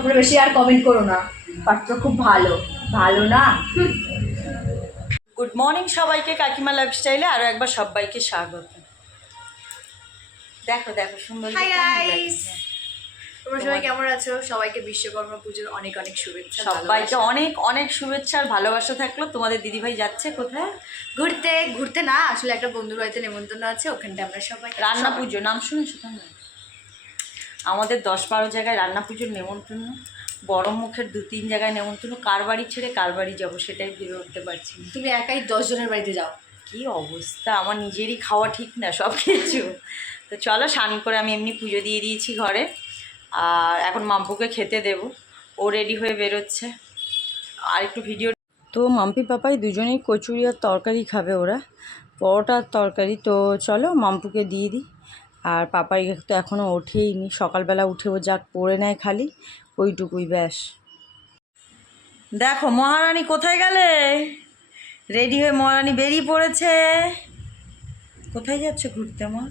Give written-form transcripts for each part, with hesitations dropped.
তোমরা বেশি আর কমেন্ট করো না, পাত্র খুব ভালো ভালো না। গুড মর্নিং সবাইকে, কাকিমা লাইফস্টাইলে আরও একবার সবাইকে স্বাগত। দেখো দেখো সুন্দর। হাই গাইস, তোমরা সবাই কেমন আছো? সবাইকে বিশ্বকর্মা পুজোর অনেক অনেক শুভেচ্ছা। সবাইকে অনেক অনেক শুভেচ্ছা আর ভালোবাসা থাকলো। তোমাদের দিদিভাই যাচ্ছে কোথায়? ঘুরতে। ঘুরতে না, আসলে একটা বন্ধুর বাড়িতে নেমন্তন্ন আছে, ওখানটা আমরা সবাই রান্না পুজো নাম শুনেছো তোমরা? আমাদের 10-12 জায়গায় রান্না পুজোর নেমন্তন্ন, বড় মুখের 2-3 জায়গায় নেমন্তন্ন। কার বাড়ি ছেড়ে কার বাড়ি যাবো সেটাই ভেবে উঠতে পারছি না। তুমি একাই 10 জনের বাড়িতে যাও, কি অবস্থা! আমার নিজেরই খাওয়া ঠিক না সব কিছু। তো চলো, স্নান করে আমি এমনি পুজো দিয়ে দিয়েছি ঘরে, আর এখন মাম্পুকে খেতে দেব। ও রেডি হয়ে বেরোচ্ছে, আর একটু ভিডিও। তো মাম্পি পাপাই দুজনেই কচুরি আর তরকারি খাবে, ওরা পরোটা আর তরকারি। তো চলো মাম্পুকে দিয়ে দিই। আর পাপাই তো এখনও ওঠেইনি, সকালবেলা উঠে ও যাক পড়ে নেয় খালি, ওইটুকুই ব্যাস। দেখো মহারানী কোথায় গেলে? রেডি হয়ে মহারানী বেরিয়ে পড়েছে। কোথায় যাচ্ছে ঘুরতে মা?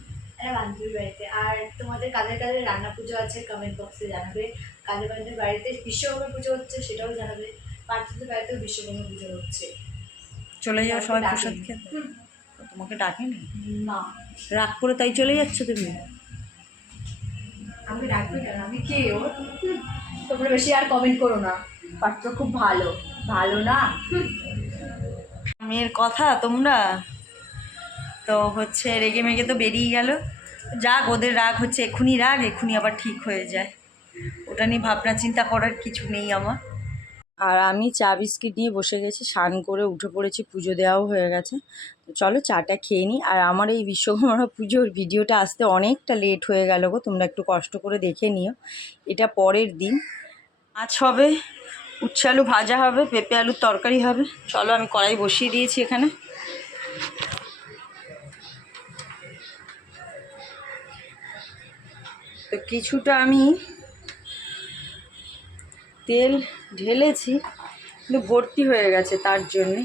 বান্ধবীর বাড়িতে। আর তোমাদের কাদের কাদের রান্না পুজো আছে কমেন্ট বক্সে জানাবে। কাদের কাদের বাড়িতে বিশ্বকর্মা পুজো হচ্ছে সেটাও জানাবে। পার্থদের বাড়িতেও বিশ্বকর্মা পুজো হচ্ছে। চলে যাও সবাই প্রসাদ খেতে। তোমাকে ডাকেনি? না, রাগ করে তাই চলে যাচ্ছে তুমি? আমি রাখবো কেন, আমি কে ওর? তোমরা বেশি আর কমেন্ট করো না, পাত্র খুব ভালো ভালো না। মেয়ের কথা তোমরা তো হচ্ছে রেগে মেগে তো বেরিয়ে গেল। যাক, ওদের রাগ হচ্ছে এক্ষুনি রাগ, এক্ষুনি আবার ঠিক হয়ে যায়। ওটা নিয়ে ভাবনা চিন্তা করার কিছু নেই আমার। আর আমি চা বিস্কিট নিয়ে বসে গেছি, স্নান করে উঠে পড়েছি, পুজো দেওয়াও হয়ে গেছে। তো চলো চাটা খেয়ে নিই। আর আমার এই বিশ্বকর্মা পুজোর ভিডিওটা আসতে অনেকটা লেট হয়ে গেল গো, তোমরা একটু কষ্ট করে দেখে নিও। এটা পরের দিন। মাছ হবে, উচ্ছে আলু ভাজা হবে, পেঁপে আলুর তরকারি হবে। চলো আমি কড়াই বসিয়ে দিয়েছি এখানে। তো কিছুটা আমি তেল ঢেলেছি, কিন্তু ভর্তি হয়ে গেছে, তার জন্যে।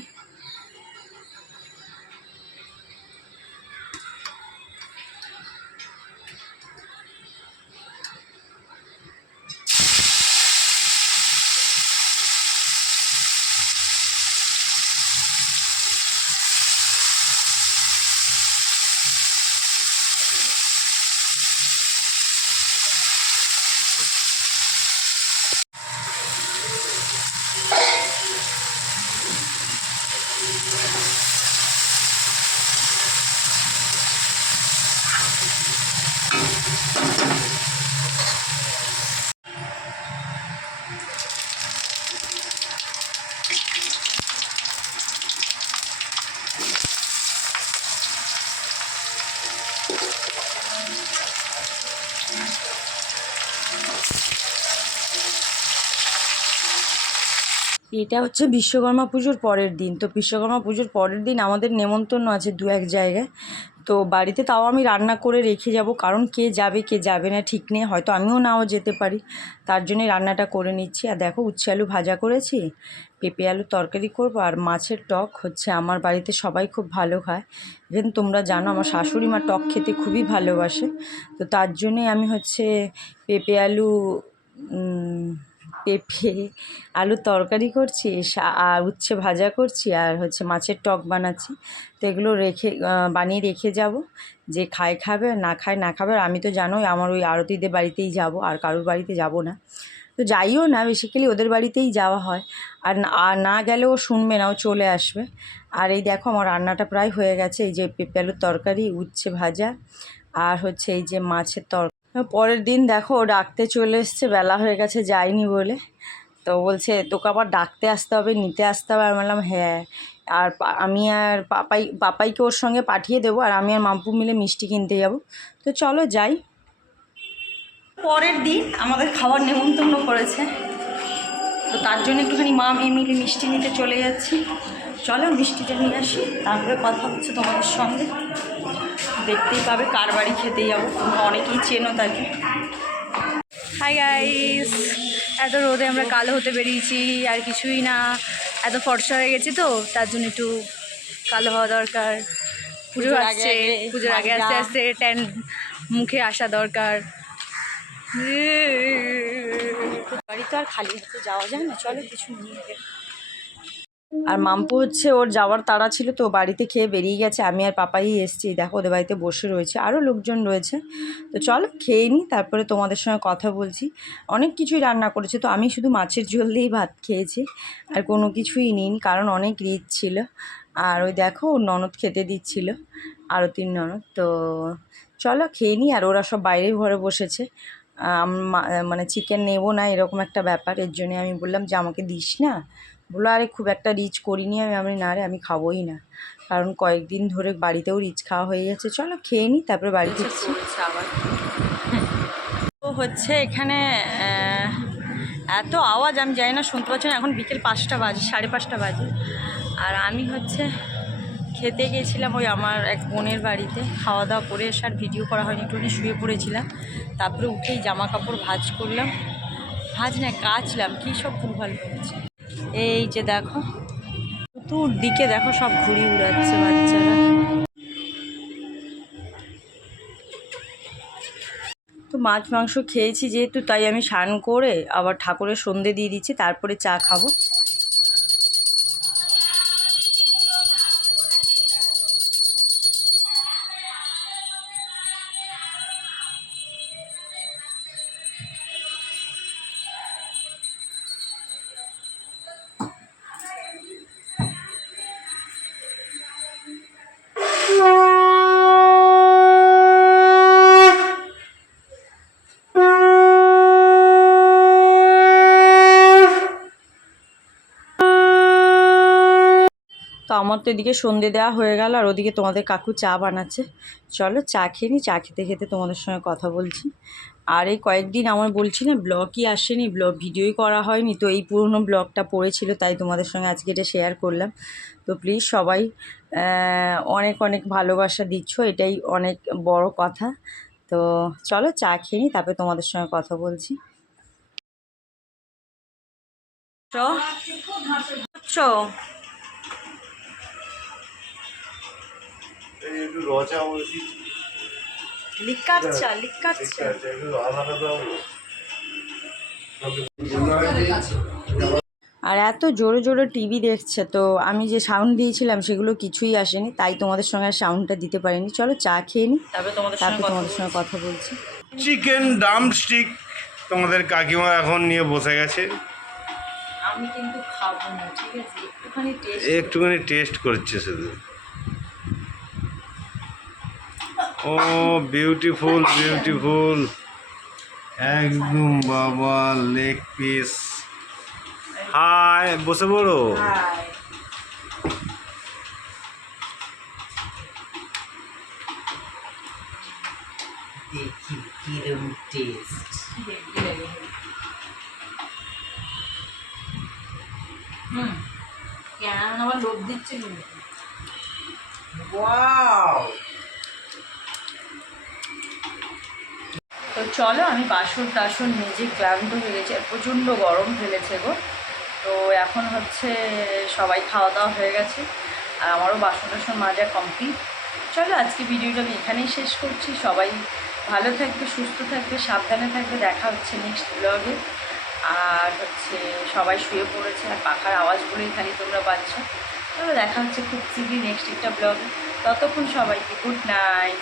এটা হচ্ছে বিশ্বকর্মা পুজোর পরের দিন। তো বিশ্বকর্মা পুজোর পরের দিন আমাদের নেমন্তন্ন আছে 2-1 জায়গায়। তো বাড়িতে তাও আমি রান্না করে রেখে যাব, কারণ কে যাবে কে যাবে না ঠিক নেই, হয়তো আমিও নাও যেতে পারি, তার জন্যই রান্নাটা করে নিচ্ছি। আর দেখো উচ্ছে আলু ভাজা করেছি, পেঁপে আলু তরকারি করব, আর মাছের টক হচ্ছে। আমার বাড়িতে সবাই খুব ভালো খায়, ইভেন তোমরা জানো আমার শাশুড়ি মা টক খেতে খুবই ভালোবাসে। তো তার জন্যে আমি হচ্ছে পেঁপে আলুর তরকারি করছি, আর উচ্ছে ভাজা করছি, আর হচ্ছে মাছের টক বানাচ্ছি। তো এগুলো বানিয়ে রেখে যাব, যে খায় খাবে, না খায় না খাবে। আর আমি তো জানোই আমার ওই আরতিদের বাড়িতেই যাব, আর কারোর বাড়িতে যাব না। তো যাইও না, বেসিক্যালি ওদের বাড়িতেই যাওয়া হয়। আর না গেলেও শুনবে না, ও চলে আসবে। আর এই দেখো আমার রান্নাটা প্রায় হয়ে গেছে। এই যে পেঁপে আলুর তরকারি, উচ্ছে ভাজা, আর হচ্ছে এই যে মাছের তরকারি। পরের দিন দেখো ও ডাকতে চলে এসছে, বেলা হয়ে গেছে যায়নি বলে। তো বলছে তোকে আবার ডাকতে আসতে হবে, নিতে আসতে হবে। আর বললাম হ্যাঁ। আর আমি আর পাপাইকে ওর সঙ্গে পাঠিয়ে দেবো, আর আমি আর মাম্পু মিলে মিষ্টি কিনতে যাব। তো চলো যাই। পরের দিন আমাদের খাবার নেমন্তন্ন করেছে, তো তার জন্য একটুখানি মা মেয়ে মিলে মিষ্টি নিতে চলে যাচ্ছি। চলো মিষ্টিটা নিয়ে আসি, তারপরে কথা হচ্ছে তোমাদের সঙ্গে। দেখতেই পাবে কার বাড়ি খেতে যাবো, তোমরা অনেকেই চেনো তাকে। হাই গাইস, এত রোদে আমরা কালো হতে বেরিয়েছি, আর কিছুই না, এত ফর্সা হয়ে গেছি, তো তার জন্য একটু কালো হওয়া দরকার। পুজো আসছে, পুজোর আগে আস্তে আস্তে ট্যান মুখে আসা দরকার। বাড়ি তো আর খালি হাতে যাওয়া যায় না, চলো কিছু নিয়ে যাই। আর মাম্পু হচ্ছে ওর যাওয়ার তাড়া ছিল তো বাড়িতে খেয়ে বেরিয়ে গেছে, আমি আর পাপাই এসছি, দেখো ওদের বাড়িতে বসে রয়েছে, আরও লোকজন রয়েছে। তো চলো খেয়ে নিই, তারপরে তোমাদের সঙ্গে কথা বলছি। অনেক কিছুই রান্না করেছে, তো আমি শুধু মাছের ঝোল দিয়েই ভাত খেয়েছি, আর কোনো কিছুই নিইনি, কারণ অনেক রিচ ছিল। আর ওই দেখো ওর ননদ খেতে দিচ্ছিল, আরও 3 ননদ। তো চলো খেয়ে নিই। আর ওরা সব বাইরে ঘরে বসেছে, মানে চিকেন নেবো না এরকম একটা ব্যাপার, এর জন্যে আমি বললাম যে আমাকে দিস না। বললো আরে খুব একটা রিচ করিনি আমি না রে, আমি খাবোই না, কারণ কয়েকদিন ধরে বাড়িতেও রিচ খাওয়া হয়ে গেছে। চলো খেয়ে নিই, তারপরে বাড়ি ফিরছি আবার। তো হচ্ছে এখানে এত আওয়াজ, আমি জানি না শুনতে পাচ্ছি না, এখন বিকেল 5টা বাজে, 5:30 বাজে। আর আমি হচ্ছে খেতে গেছিলাম ওই আমার এক বোনের বাড়িতে, খাওয়া দাওয়া করে এসে আর ভিডিও করা হয়নি, একটুখানি শুয়ে পড়েছিলাম। তারপরে উঠেই জামা কাপড় ভাঁজ করলাম, ভাঁজ না কাচলাম, কী সব ভুলভাল হচ্ছে। এই যে দেখো চতুর দিকে দেখো সব ঘুড়ি উড়াচ্ছে বাচ্চারা। তো মাছ মাংস খেয়েছি যেহেতু, তাই আমি স্নান করে আবার ঠাকুরের সন্ধে দিয়ে দিচ্ছি, তারপরে চা খাবো। তো আমার তো এদিকে সন্ধে দেওয়া হয়ে গেল, আর ওদিকে তোমাদের কাকু চা বানাচ্ছে। চলো চা খেয়ে নিই, চা খেতে খেতে তোমাদের সঙ্গে কথা বলছি। আর এই কয়েকদিন আমার বলছি না ব্লগই আসেনি, ভিডিওই করা হয়নি, তো এই পুরনো ব্লগটা পড়েছিল, তাই তোমাদের সঙ্গে আজকে এটা শেয়ার করলাম। তো প্লিজ সবাই অনেক অনেক ভালোবাসা দিচ্ছ, এটাই অনেক বড় কথা। তো চলো চা খেয়ে নিই, তারপরে তোমাদের সঙ্গে কথা বলছি। চো লিকাচ্ছা লিকাচ্ছা। আর এত জোরে জোরে টিভি দেখছে, তো আমি যে সাউন্ড দিয়েছিলাম সেগুলো কিছুই আসেনি, তাই তোমাদের সঙ্গে সাউন্ডটা দিতে পারিনি। চলো চা খেয়ে নিই, তারপরে তোমাদের সঙ্গে কথা বলছি। চিকেন ড্রামস্টিক তোমাদের কাকিমা এখন নিয়ে বসে গেছে, আমি কিন্তু খাবো না, ঠিক আছে, একটুখানি টেস্ট করছে শুধু। ও বিউটিফুল বিউটিফুল, একদম বাবা লেগ পিস। হাই, বসে পড়ো। দেখি কিরম টেস্ট। কেন আবার লোভ দিচ্ছে কিন্তু। ওয়াও। তো চলো আমি বাসন টাসন মেজে ক্লান্ত হয়ে গেছে, আর প্রচণ্ড গরম ফেলেছে গো। তো এখন হচ্ছে সবাই খাওয়া দাওয়া হয়ে গেছে, আর আমারও বাসন টাসন মাজা কমপ্লিট। চলো আজকে ভিডিওটা আমি এখানেই শেষ করছি। সবাই ভালো থাকবে, সুস্থ থাকবে, সাবধানে থাকবে, দেখা হচ্ছে নেক্সট ব্লগে। আর হচ্ছে সবাই শুয়ে পড়েছে, আর পাখার আওয়াজগুলোই খালি তোমরা পাচ্ছ। চলো দেখা হচ্ছে খুব শীঘ্রই নেক্সট একটা ব্লগে। ততক্ষণ সবাইকে গুড নাইট।